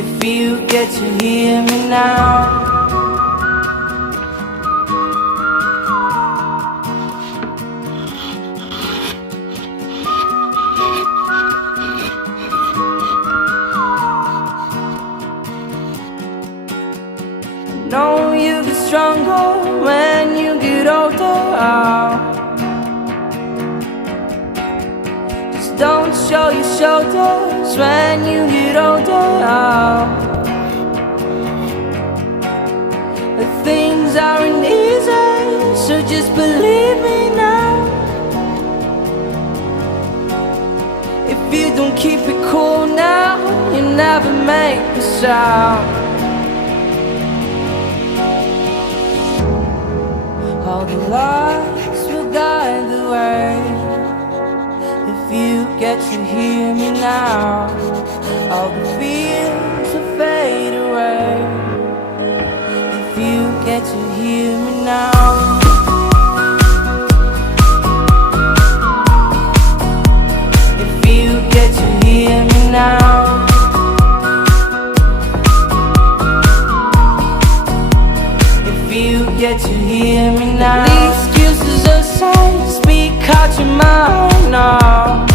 If you get to hear me now. Know you get stronger when you get older. Just don't show your shoulders when you get older. Things aren't easy, so just believe me now. If you don't keep it cool now, you never make a sound. All the lights will guide the way. If you get to hear me now, all the fears will fade away. If you get to hear me now. If you get to hear me now. If you get to hear me now. The excuses aside, speak out your mind now.